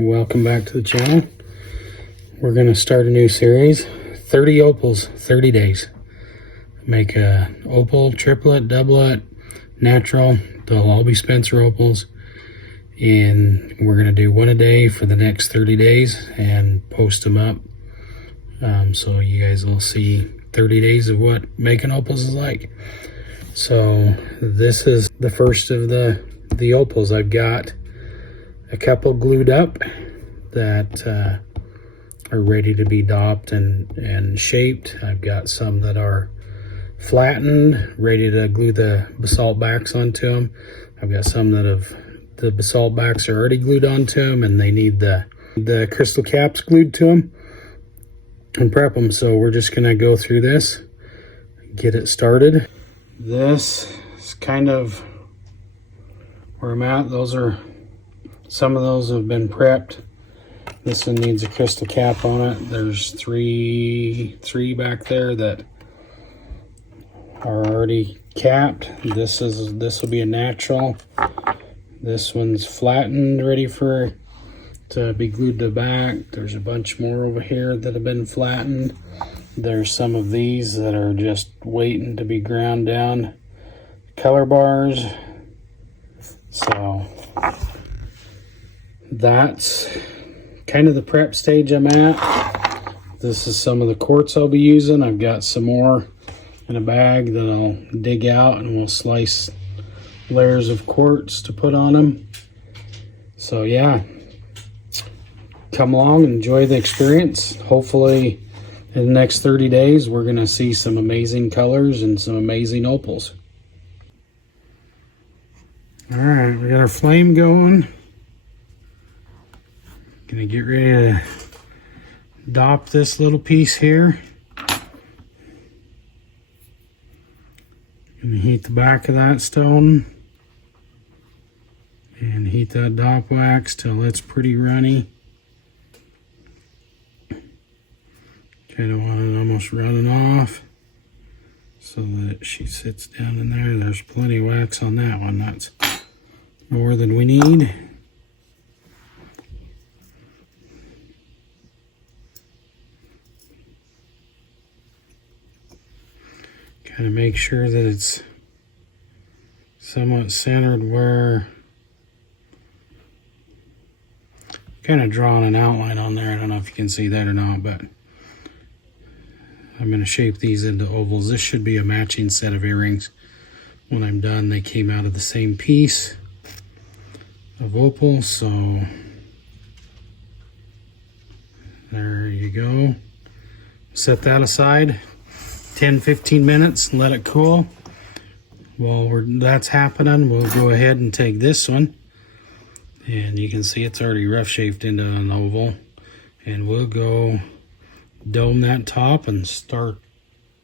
welcome back to the channel. We're going to start a new series, 30 opals, 30 days. Make a opal, triplet, doublet, natural. They'll all be Spencer opals. And we're going to do one a day for the next 30 days and post them up. So you guys will see 30 days of what making opals is like. So this is the first of the opals. I've got a couple glued up that are ready to be dopped and shaped. I've got some that are flattened, ready to glue the basalt backs onto them. I've got some that the basalt backs are already glued onto them and they need the crystal caps glued to them and prep them. So we're just gonna go through this, get it started. This is kind of where I'm at. Some of those have been prepped. This one needs a crystal cap on it. There's three back there that are already capped. This will be a natural. This one's flattened, ready to be glued to the back. There's a bunch more over here that have been flattened. There's some of these that are just waiting to be ground down. Color bars. So that's kind of the prep stage I'm at. This is some of the quartz I'll be using. I've got some more in a bag that I'll dig out and we'll slice layers of quartz to put on them. So yeah, come along and enjoy the experience. Hopefully in the next 30 days we're gonna see some amazing colors and some amazing opals. All right, we got our flame going. Gonna get ready to dop this little piece here. Gonna heat the back of that stone and heat that dop wax till it's pretty runny. Kind of want it almost running off so that she sits down in there. There's plenty of wax on that one. That's more than we need. Kind of make sure that it's somewhat centered where, kind of drawing an outline on there. I don't know if you can see that or not, but I'm going to shape these into ovals. This should be a matching set of earrings. When I'm done, they came out of the same piece of opal, so there you go. Set that aside 10-15 minutes and let it cool. While that's happening, we'll go ahead and take this one, and you can see it's already rough shaped into an oval, and we'll go dome that top and start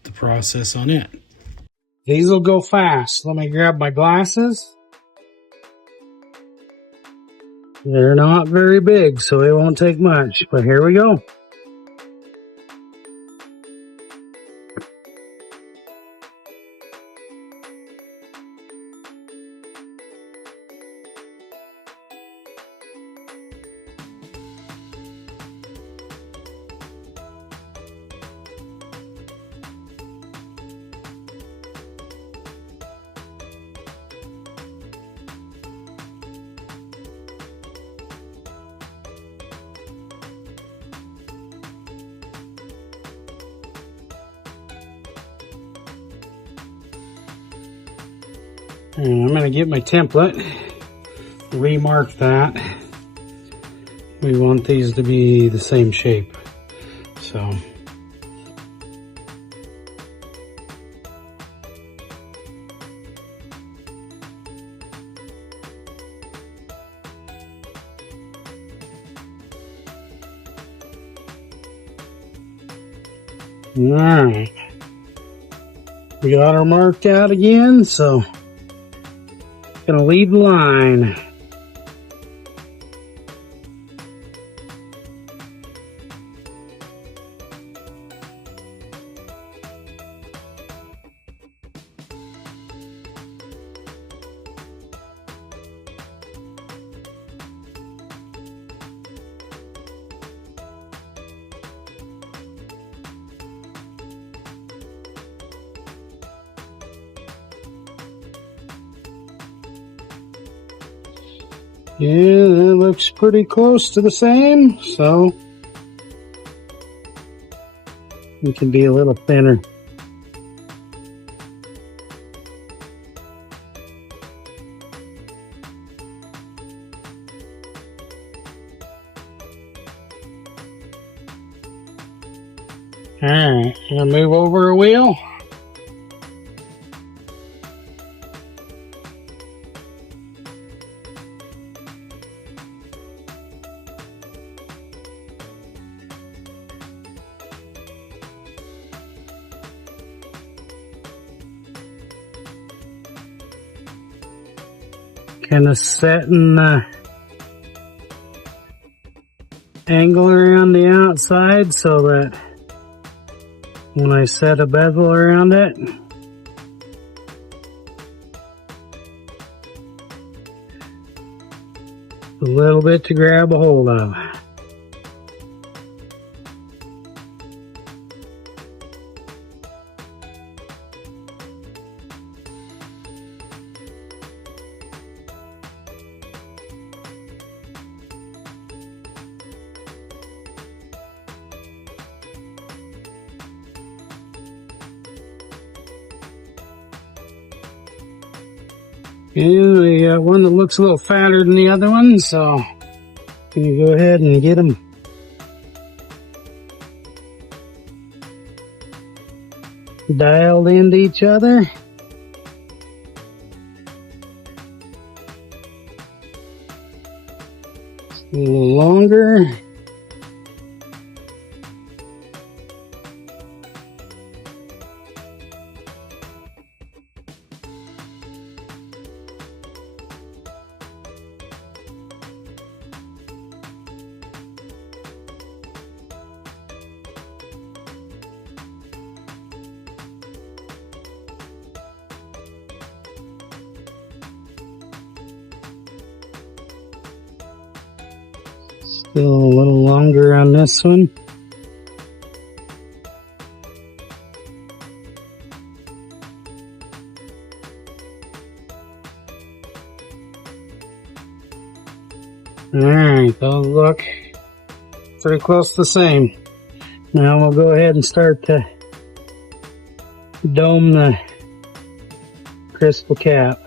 the process on it. These will go fast. Let me grab my glasses. They're not very big, so it won't take much, but here we go. And I'm going to get my template, remark that. We want these to be the same shape. So all right, we got our marked out again, so gonna lead the line. Yeah, that looks pretty close to the same, so it can be a little thinner. Alright, I'm gonna move over a wheel. Kind of setting the angle around the outside so that when I set a bevel around it, a little bit to grab a hold of. And we got one that looks a little fatter than the other one, so I'm gonna go ahead and get them dialed into each other. A little longer. Still a little longer on this one. Alright, those look pretty close to the same. Now we'll go ahead and start to dome the crystal cap.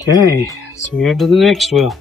Okay, so we go to the next wheel.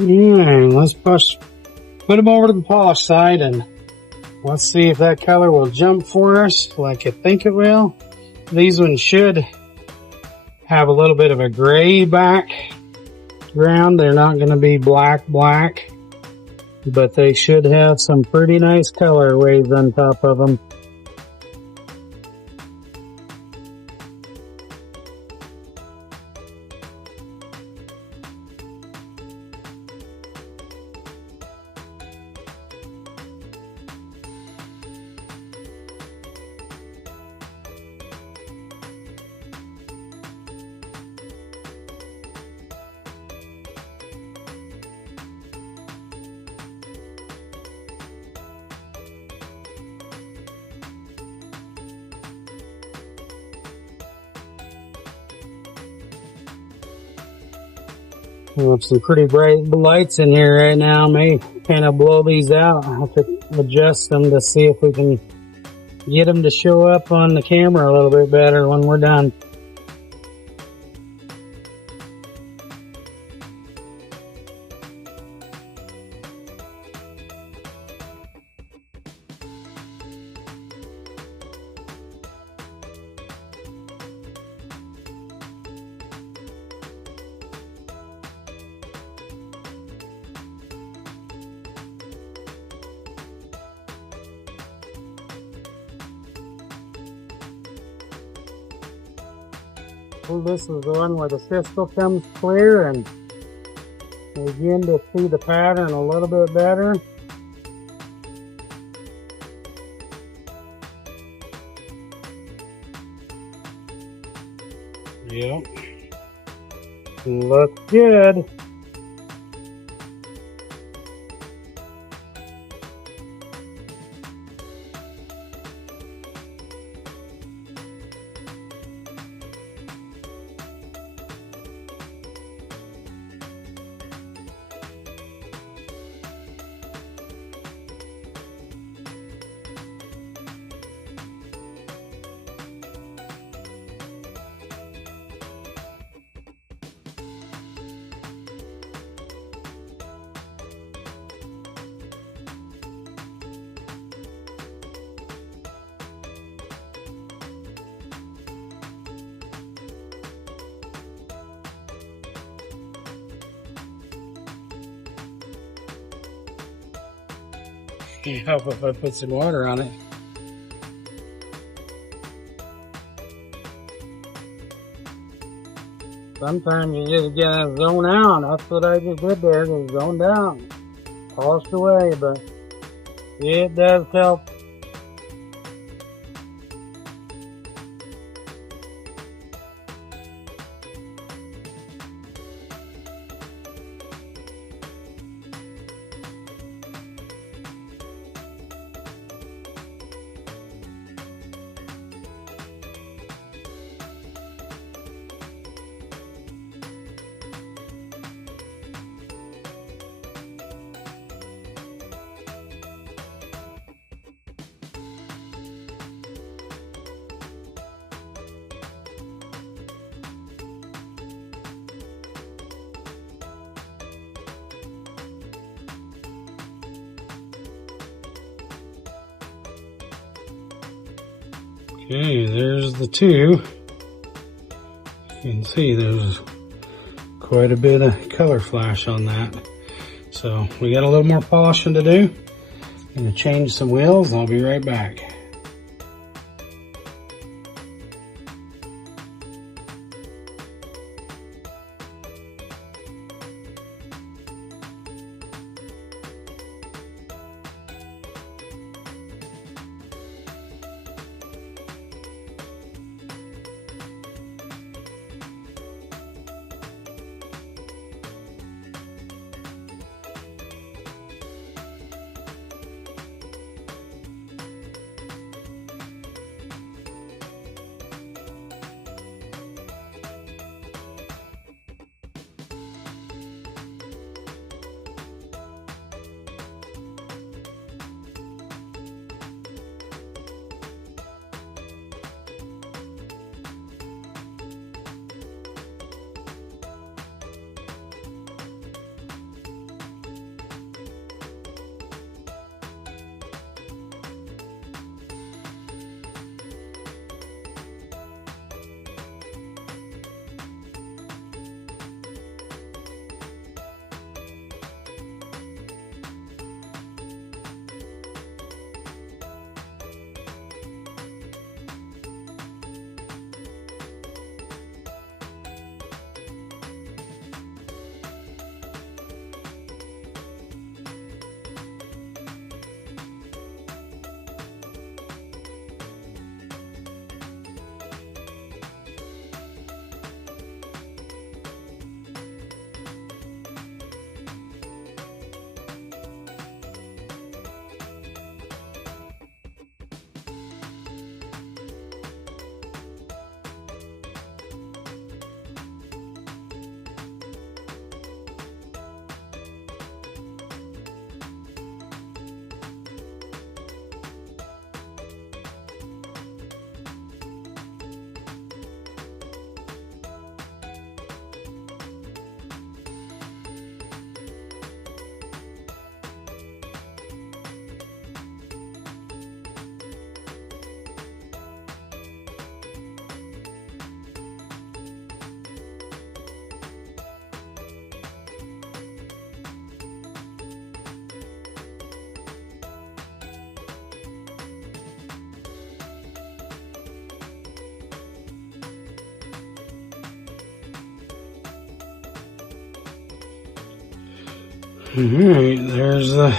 Alright, let's put them over to the polished side and let's see if that color will jump for us like I think it will. These ones should have a little bit of a gray background. They're not going to be black, but they should have some pretty nice color waves on top of them. We have some pretty bright lights in here right now. May kind of blow these out. I'll have to adjust them to see if we can get them to show up on the camera a little bit better when we're done. This is the one where the crystal comes clear and we begin to see the pattern a little bit better. Yep. Looks good. It'd help if I put some water on it. Sometimes you just get a zone out. That's what I just did there, just zoned out. Polished away, but it does help. Okay, there's the two. You can see there's quite a bit of color flash on that. So we got a little more polishing to do. I'm gonna change some wheels. I'll be right back. Alright, there's the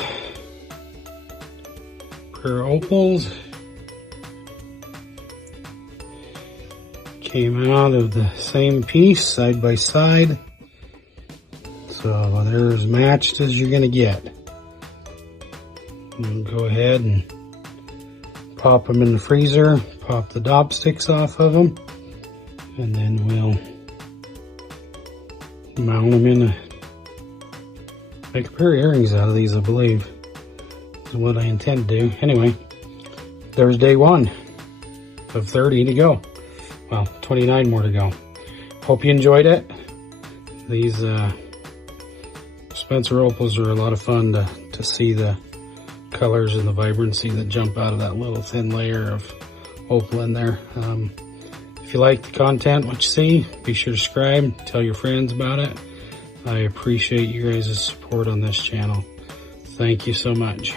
per opals. Came out of the same piece, side by side. So they're as matched as you're gonna get. We'll go ahead and pop them in the freezer, pop the dop sticks off of them, and then we'll mount them in make a pair of earrings out of these, I believe. Is what I intend to do. Anyway, there's day 1 of 30 to go. Well, 29 more to go. Hope you enjoyed it. These Spencer Opals are a lot of fun to see the colors and the vibrancy that jump out of that little thin layer of opal in there. If you like the content, what you see, be sure to subscribe, tell your friends about it. I appreciate you guys' support on this channel. Thank you so much.